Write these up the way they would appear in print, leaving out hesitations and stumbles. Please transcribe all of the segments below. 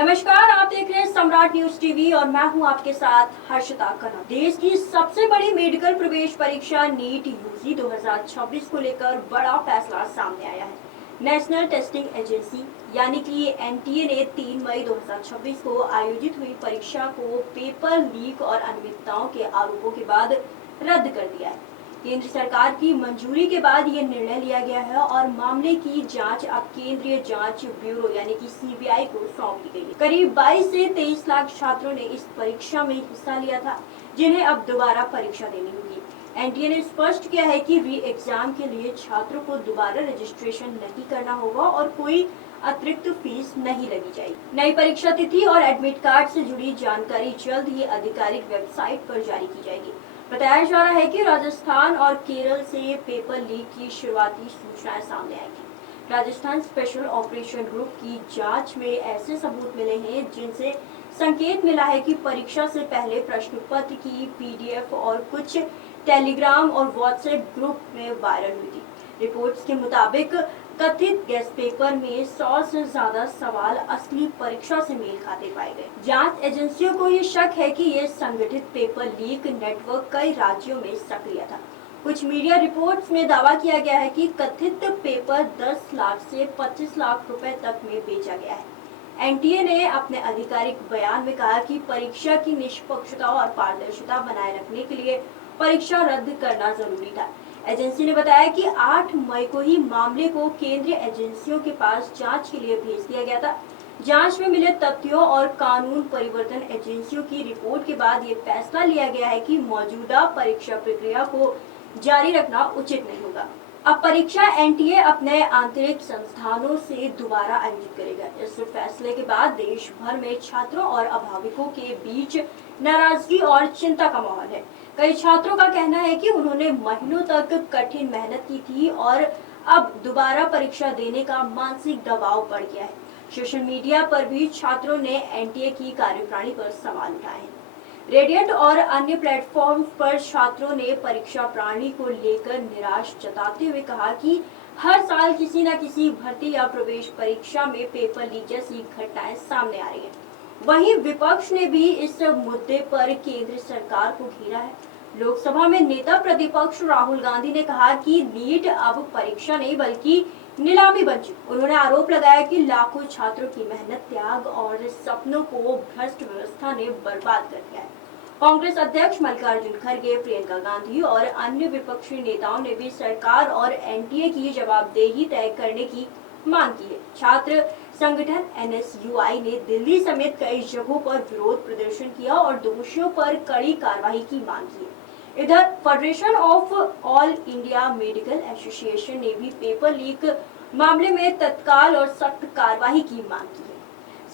नमस्कार, आप देख रहे हैं सम्राट न्यूज टीवी और मैं हूं आपके साथ हर्षिता कन्नड़। देश की सबसे बड़ी मेडिकल प्रवेश परीक्षा नीट यूजी 2026 को लेकर बड़ा फैसला सामने आया है। नेशनल टेस्टिंग एजेंसी यानी कि एनटीए ने 3 मई 2026 को आयोजित हुई परीक्षा को पेपर लीक और अनियमितताओं के आरोपों के बाद रद्द कर दिया है। केंद्र सरकार की मंजूरी के बाद ये निर्णय लिया गया है और मामले की जांच अब केंद्रीय जांच ब्यूरो यानी कि सीबीआई को सौंप दी गई है। करीब 22 से 23 लाख छात्रों ने इस परीक्षा में हिस्सा लिया था, जिन्हें अब दोबारा परीक्षा देनी होगी। एनटीए ने स्पष्ट किया है कि री एग्जाम के लिए छात्रों को दोबारा रजिस्ट्रेशन नहीं करना होगा और कोई अतिरिक्त फीस नहीं लगी जाएगी। नई परीक्षा तिथि और एडमिट कार्ड से जुड़ी जानकारी जल्द ही आधिकारिक वेबसाइट पर जारी की जाएगी। बताया जा रहा है कि राजस्थान और केरल से पेपर लीक की शुरुआती सूचनाएं सामने आई थी। राजस्थान स्पेशल ऑपरेशन ग्रुप की जांच में ऐसे सबूत मिले हैं जिनसे संकेत मिला है कि परीक्षा से पहले प्रश्न पत्र की पीडीएफ और कुछ टेलीग्राम और व्हाट्सएप ग्रुप में वायरल हुई थी। रिपोर्ट्स के मुताबिक कथित गेस्ट पेपर में 100 से ज्यादा सवाल असली परीक्षा से मेल खाते पाए गए। जांच एजेंसियों को ये शक है कि ये संगठित पेपर लीक नेटवर्क कई राज्यों में सक्रिय था। कुछ मीडिया रिपोर्ट्स में दावा किया गया है कि कथित पेपर 10 लाख से 25 लाख रुपए तक में बेचा गया है। एनटीए ने अपने आधिकारिक बयान में कहा कि परीक्षा की निष्पक्षता और पारदर्शिता बनाए रखने के लिए परीक्षा रद्द करना जरूरी था। एजेंसी ने बताया कि 8 मई को ही मामले को केंद्रीय एजेंसियों के पास जांच के लिए भेज दिया गया था। जांच में मिले तथ्यों और कानून परिवर्तन एजेंसियों की रिपोर्ट के बाद ये फैसला लिया गया है कि मौजूदा परीक्षा प्रक्रिया को जारी रखना उचित नहीं होगा। अब परीक्षा एनटीए अपने आंतरिक संस्थानों से दोबारा आयोजित करेगा। इस फैसले के बाद देश भर में छात्रों और अभिभावकों के बीच नाराजगी और चिंता का माहौल है। कई छात्रों का कहना है कि उन्होंने महीनों तक कठिन मेहनत की थी और अब दोबारा परीक्षा देने का मानसिक दबाव बढ़ गया है। सोशल मीडिया पर भी छात्रों ने एनटीए की कार्यप्रणाली पर सवाल उठाए हैं। रेडिएंट और अन्य प्लेटफॉर्म पर छात्रों ने परीक्षा प्रणाली को लेकर निराश जताते हुए कहा कि हर साल किसी न किसी भर्ती या प्रवेश परीक्षा में पेपर लीक जैसी घटनाएं सामने आ रही हैं। वहीं विपक्ष ने भी इस मुद्दे पर केंद्र सरकार को घेरा है। लोकसभा में नेता प्रतिपक्ष राहुल गांधी ने कहा कि नीट अब परीक्षा नहीं बल्कि नीलामी बन चुकी। उन्होंने आरोप लगाया कि लाखों छात्रों की मेहनत, त्याग और सपनों को भ्रष्ट व्यवस्था ने बर्बाद कर दिया है। कांग्रेस अध्यक्ष मल्लिकार्जुन खड़गे, प्रियंका गांधी और अन्य विपक्षी नेताओं ने भी सरकार और एनटीए की जवाबदेही तय करने की मांग की है। छात्र संगठन एनएसयूआई ने दिल्ली समेत कई जगहों पर विरोध प्रदर्शन किया और दोषियों पर कड़ी कार्रवाई की मांग की है। इधर federation of all India medical association ने भी पेपर लीक मामले में तत्काल और सख्त कार्रवाई की मांग की है।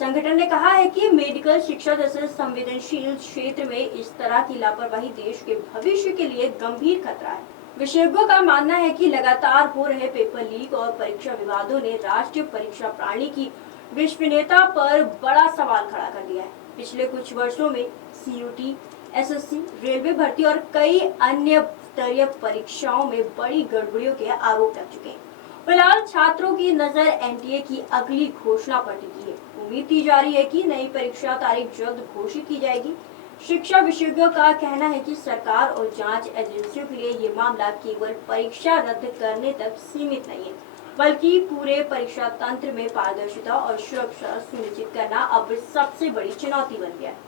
संगठन ने कहा है कि मेडिकल शिक्षा जैसे संवेदनशील क्षेत्र में इस तरह की लापरवाही देश के भविष्य के लिए गंभीर खतरा है। विशेषज्ञों का मानना है कि लगातार हो रहे पेपर लीक और परीक्षा विवादों ने राष्ट्रीय परीक्षा प्रणाली की विश्वसनीयता पर बड़ा सवाल खड़ा कर दिया है। पिछले कुछ वर्षों में सीयूटी, एसएससी, रेलवे भर्ती और कई अन्य स्तरीय परीक्षाओं में बड़ी गड़बड़ियों के आरोप लग चुके हैं। फिलहाल छात्रों की नजर एनटीए की अगली घोषणा पर टिकी है। उम्मीद की जा रही है कि नई परीक्षा तारीख जल्द घोषित की जाएगी। शिक्षा विशेषज्ञों का कहना है कि सरकार और जांच एजेंसियों के लिए ये मामला केवल परीक्षा रद्द करने तक सीमित नहीं है, बल्कि पूरे परीक्षा तंत्र में पारदर्शिता और सुरक्षा सुनिश्चित करना अब सबसे बड़ी चुनौती बन गया है।